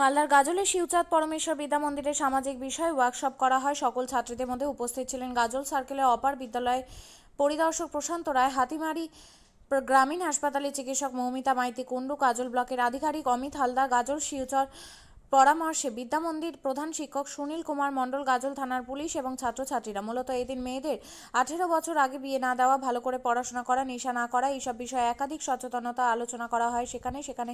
মালদার গাজলের শিবচাঁদ পরমেশ্বর বিদ্যা মন্দিরে সামাজিক বিষয়ে ওয়ার্কশপ করা হয়। সকল ছাত্রীদের মধ্যে উপস্থিত ছিলেন গাজল সার্কেলের অপার বিদ্যালয় পরিদর্শক প্রশান্ত রায়, হাতিমারি গ্রামীণ হাসপাতালে চিকিৎসক মৌমিতা মাইতি কুণ্ডু, গাজল ব্লকের আধিকারিক অমিত হালদার, গাজল শিবচর পরামর্শে বিদ্যা মন্দির প্রধান শিক্ষক সুনীল কুমার মণ্ডল, গাজল থানার পুলিশ এবং ছাত্রছাত্রীরা। মূলত এদিন মেয়েদের 18 বছর আগে বিয়ে না দেওয়া, ভালো করে পড়াশোনা করা, নেশা না করা, এইসব বিষয়ে একাধিক সচেতনতা আলোচনা করা হয়। সেখানে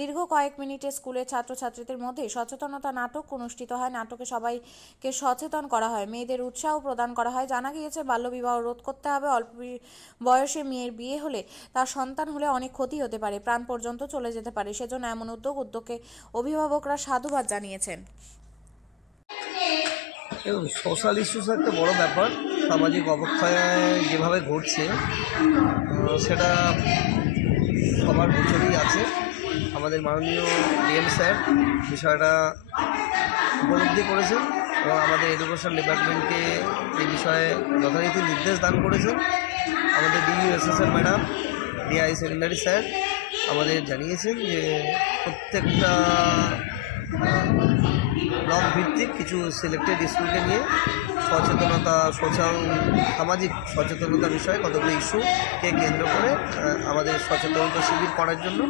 দীর্ঘ কয়েক মিনিটে স্কুলের ছাত্রছাত্রীদের মধ্যে সচেতনতা নাটক অনুষ্ঠিত হয়। নাটকে সবাইকে সচেতন করা হয়, মেয়েদের উৎসাহ প্রদান করা হয়। জানা গিয়েছে বাল্যবিবাহ রোধ করতে হবে। অল্প বয়সে মেয়ের বিয়ে হলে তার সন্তান হলে অনেক ক্ষতি হতে পারে, প্রাণ পর্যন্ত চলে যেতে পারে। সেজন্য এমন উদ্যোগকে অভিভাবকরা সাধুবাদ জানিয়েছেন। সোশ্যাল ইস্যুস একটা বড় ব্যাপার। সামাজিক অবক্ষয় যেভাবে ঘটছে সেটা সবার গোচরেই আছে। আমাদের মাননীয় ডিএম স্যার বিষয়টা উপলব্ধি করেছেন এবং আমাদের এডুকেশন ডিপার্টমেন্টকে এই বিষয়ে যথারীতি নির্দেশ দান করেছেন। আমাদের ডিইউএসএসএর ম্যাডাম, ডিআই সেকেন্ডারি স্যার আমাদের জানিয়েছেন যে প্রত্যেকটা ব্লক ভিত্তিক কিছু সিলেক্টেড স্কুলকে নিয়ে সামাজিক সচেতনতা বিষয়ে কতগুলো ইস্যুকে কেন্দ্র করে আমাদের সচেতনতা শিবির করার জন্য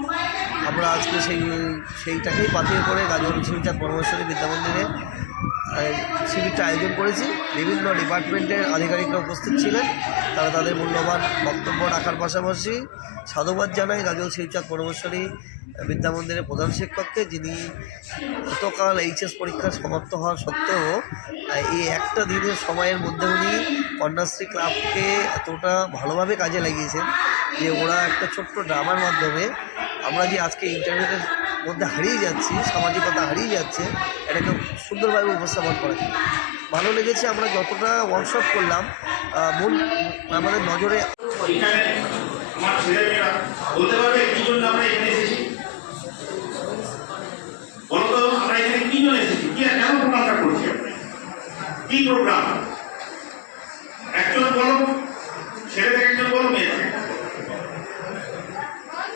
আমরা আজকে সেইটাকেই পাথেয় করে গাজল শিবচাঁদ পরমেশ্বরী বিদ্যামন্দিরে শিবিরটা আয়োজন করেছি। বিভিন্ন ডিপার্টমেন্টের আধিকারিকরা উপস্থিত ছিলেন। তারা তাদের মূল্যবান বক্তব্য রাখার পাশাপাশি সাধুবাদ জানায় গাজল শিবচাঁদ পরমেশ্বরী বিদ্যামন্দিরের প্রধান শিক্ষককে, যিনি গতকাল এইচএস পরীক্ষা সমাপ্ত হওয়া সত্ত্বেও এই একটা দিনের সময়ের মধ্যে উনি কন্যাশ্রী ক্লাবকে এতটা ভালোভাবে কাজে লাগিয়েছেন যে ওরা একটা ছোট্ট ড্রামার মাধ্যমে আমরা যে আজকে ইন্টারনেটের মধ্যে হারিয়ে যাচ্ছি, সামাজিকতা হারিয়ে যাচ্ছে, এটাকে সুন্দরভাবে উপস্থাপন করেছে। ভালো লেগেছে। আমরা যতটা ওয়ার্কশপ করলাম মূল আমাদের নজরে আমার ছেলেমেয়েরা বলতে পারবে কি জন্য আমরা এখানে এসেছি। বলতো আমরা এখানে কি জন্য এসেছি, কি কেন প্রোগ্রামটা করছি, কি প্রোগ্রাম? একজন বলো, ছেলে থেকে একজন বলো, মেয়ে থেকে।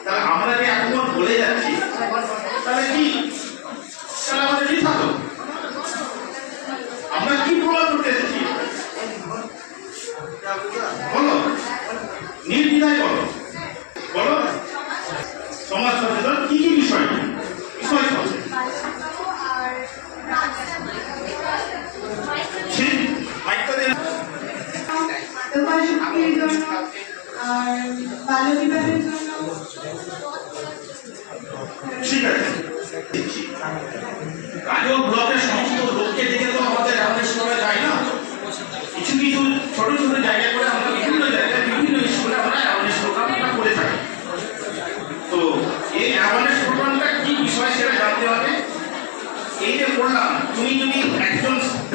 তাহলে আমরা যে এখন বলে যাচ্ছি তাহলে কি, তাহলে আমাদের কি থাকো, আমরা কি প্রমাণ করতে এসেছি বলো, নির্দ্বিধায় বলো, বলো সমাজ সচেতন কি কি বিষয় ঠিক আছে। গাজল ব্লকের সমস্ত লোককে দেখে তো আমাদের অ্যাওয়ারনেস করা যায় না। কিছু কিছু ছোট ছোট জায়গা করে আমরা বিভিন্ন জায়গায় বিভিন্ন স্কুলে আমরা অ্যাওয়ারনেস প্রোগ্রামটা করে থাকি। তো এই অ্যাওয়ারনেস প্রোগ্রামটা কি বিষয় সেটা জানতে হবে। এই যে বললাম, তুমি যদি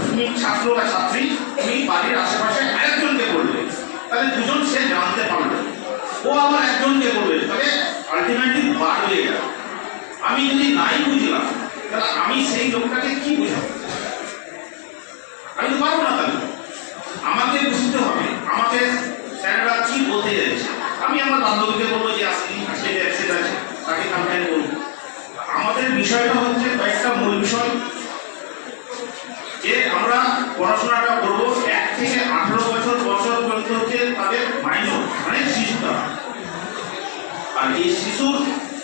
তুমি ছাত্র বা ছাত্রী, তুমি বাড়ির আশেপাশে আরেকজনকে বলবে, তাহলে দুজন সে জানতে পারবে, ও আবার একজনকে বলবে, তাহলে আলটিমেটলি বাড়বে। আমি যদি নাই বুঝলাম তাহলে আমি সেই লোকটাকে কি বুঝাবো? আমি তো পারবো না। তাহলে আমাকে বুঝতে হবে আমাকে স্যাররা কি বলতে চাইছে। আমি আমার বান্ধবীকে বলবো যে আজকে অ্যাক্সিডেন্ট আছে, তাকে কমপ্লেন করবো। আমাদের বিষয়টা হচ্ছে কয়েকটা মূল বিষয়, যে আমরা পড়াশোনাটা করবো 1 থেকে 18 বছর পর্যন্ত হচ্ছে তাদের মাইনর, মানে শিশুরা। আর এই শিশুর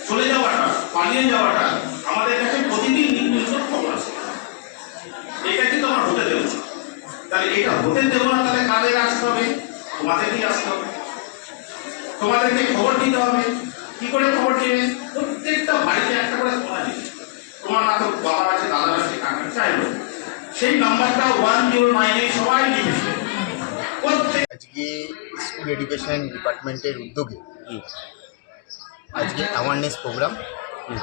চলে যাওয়াটা, পালিয়ে যাওয়াটা আমাদের কাছে প্রতিদিন নিত্য খবর আছে। এটা কিন্তু আমরা হতে দেবো না। তাহলে এটা হতে দেবো না, তাহলে কাদের আসতে হবে? তোমাদেরকেই আসতে হবে, তোমাদেরকে খবর দিতে হবে। কি করে খবর দিবে? প্রত্যেকটা বাড়িতে একটা করে ফোন দিবে। তোমার না তো বাবা আছে, দাদা আছে, কাকা চাইলো, সেই নাম্বারটা 1098 সবাই দিবে। আজকে স্কুল এডুকেশন ডিপার্টমেন্টের উদ্যোগে আজকে অ্যাওয়ারনেস প্রোগ্রাম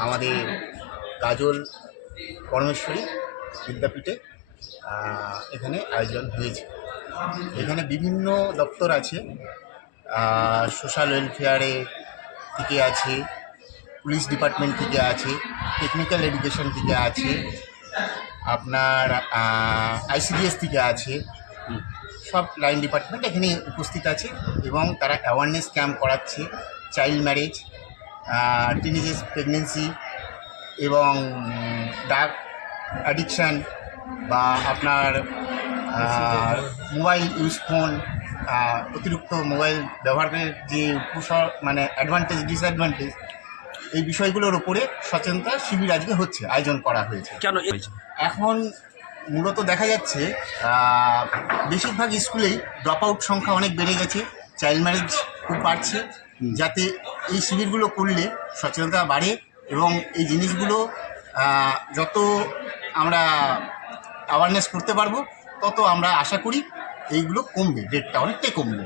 আমাদের গাজল পরমেশ্বরী বিদ্যাপীঠে এখানে আয়োজন হয়েছে। এখানে বিভিন্ন দপ্তর আছে, সোশ্যাল ওয়েলফেয়ারে থেকে আছে, পুলিশ ডিপার্টমেন্ট থেকে আছে, টেকনিক্যাল এডুকেশন থেকে আছে, আপনার আইসিডিএস থেকে আছে, সব লাইন ডিপার্টমেন্ট এখানে উপস্থিত আছে এবং তারা অ্যাওয়ারনেস ক্যাম্প করাচ্ছে। চাইল্ড ম্যারেজ, টিনেজ প্রেগনেন্সি, এবং ড্রাগ অ্যাডিকশান বা আপনার মোবাইল ইউজ ফোন, অতিরিক্ত মোবাইল ব্যবহারের যে মানে অ্যাডভান্টেজ ডিসঅ্যাডভান্টেজ, এই বিষয়গুলোর উপরে সচেতনতা শিবির আজকে আয়োজন করা হয়েছে। কেন এখন মূলত দেখা যাচ্ছে বেশিরভাগ স্কুলেই ড্রপ আউট সংখ্যা অনেক বেড়ে গেছে, চাইল্ড ম্যারেজ খুব বাড়ছে, যাতে এই শিবিরগুলো করলে সচেতনতা বাড়ে এবং এই জিনিসগুলো যত আমরা অ্যাওয়ারনেস করতে পারবো তত আমরা আশা করি এইগুলো কমবে, রেটটা অনেকটাই কমবে।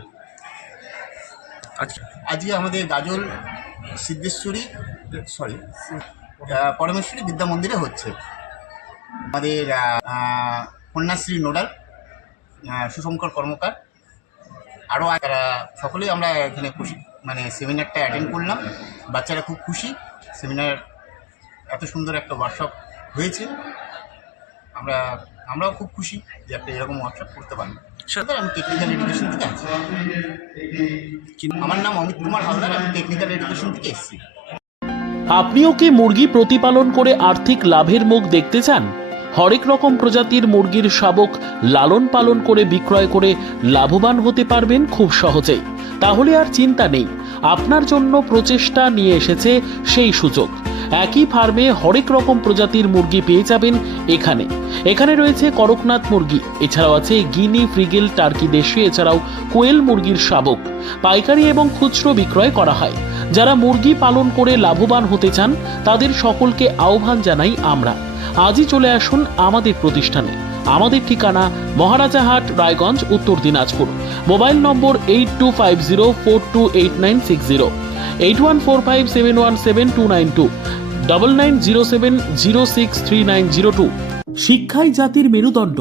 আজকে আমাদের গাজল পরমেশ্বরী বিদ্যা মন্দিরে হচ্ছে। আমাদের কন্যাশ্রী নোডাল সুশঙ্কর কর্মকার আরও তারা সকলেই আমরা এখানে খুশি, মানে সেমিনারটা অ্যাটেন্ড করলাম, বাচ্চারা খুব খুশি। সেমিনার এত সুন্দর একটা ওয়ার্কশপ হয়েছে, আমরাও খুব খুশি যে একটা এরকম ওয়ার্কশপ করতে পারলাম। সেটা আমি টেকনিক্যাল এডুকেশন থেকে আছি। আমার নাম অমিত কুমার হালদার, আমি টেকনিক্যাল এডুকেশন থেকে এসেছি। আপনিও কি মুরগি প্রতিপালন করে আর্থিক লাভের মুখ দেখতে চান? হরেক রকম প্রজাতির মুরগির শাবক লালন পালন করে বিক্রয় করে লাভবান হতে পারবেন খুব সহজেই। তাহলে আর চিন্তা নেই, আপনার জন্য প্রচেষ্টা নিয়ে এসেছে সেই সুযোগ। একই ফার্মে হরেক রকম প্রজাতির মুরগি পেয়ে যাবেন এখানে রয়েছে করকনাথ মুরগি, এছাড়াও আছে গিনি, ফ্রিগেল, টার্কি দেশি, এছাড়াও কোয়েল মুরগির শাবক। পাইকারি এবং খুচরো বিক্রয় করা হয়। যারা মুরগি পালন করে লাভবান হতে চান তাদের সকলকে আহ্বান জানাই আমরা। আজই চলে আসুন আমাদের প্রতিষ্ঠানে। আমাদের ঠিকানা মহারাজাহাট, রায়গঞ্জ, উত্তর দিনাজপুর। মোবাইল নম্বর 8250428960, 8145717292, 9907063902। শিক্ষাই জাতির মেরুদণ্ড।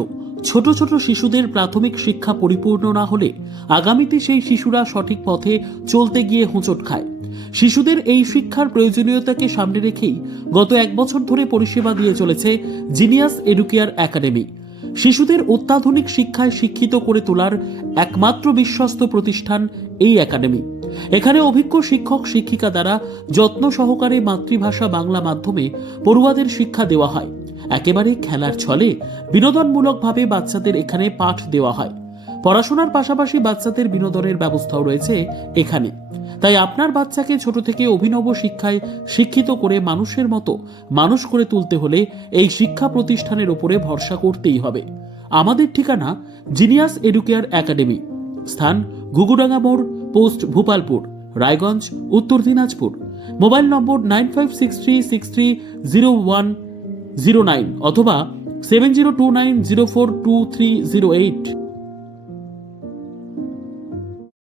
ছোট ছোট শিশুদের প্রাথমিক শিক্ষা পরিপূর্ণ না হলে আগামীতে সেই শিশুরা সঠিক পথে চলতে গিয়ে হোঁচট খায়। শিশুদের এই শিক্ষার প্রয়োজনীয়তাকে সামনে রেখেই গত 1 বছর ধরে পরিষেবা দিয়ে চলেছে জিনিয়াস এডুকেয়ার একাডেমি। শিশুদের অত্যাধুনিক শিক্ষায় শিক্ষিত করে তোলার একমাত্র বিশ্বস্ত প্রতিষ্ঠান এই একাডেমি। এখানে অভিজ্ঞ শিক্ষক শিক্ষিকা দ্বারা যত্ন সহকারে মাতৃভাষা বাংলা মাধ্যমে পড়ুয়াদের শিক্ষা দেওয়া হয়। একেবারে খেলার ছলে বিনোদনমূলকভাবে বাচ্চাদের এখানে পাঠ দেওয়া হয়। পড়াশোনার পাশাপাশি বাচ্চাদের বিনোদনের ব্যবস্থাও রয়েছে এখানে। তাই আপনার বাচ্চাকে ছোট থেকে অভিনব শিক্ষায় শিক্ষিত করে মানুষের মতো মানুষ করে তুলতে হলে এই শিক্ষা প্রতিষ্ঠানের উপরে ভরসা করতেই হবে। আমাদের ঠিকানা জিনিয়াস এডুকেয়ার একাডেমি, স্থান ঘুঘুডাঙ্গা মোড়, পোস্ট ভূপালপুর, রায়গঞ্জ, উত্তর দিনাজপুর। মোবাইল নম্বর 9563630109 অথবা 7029042308।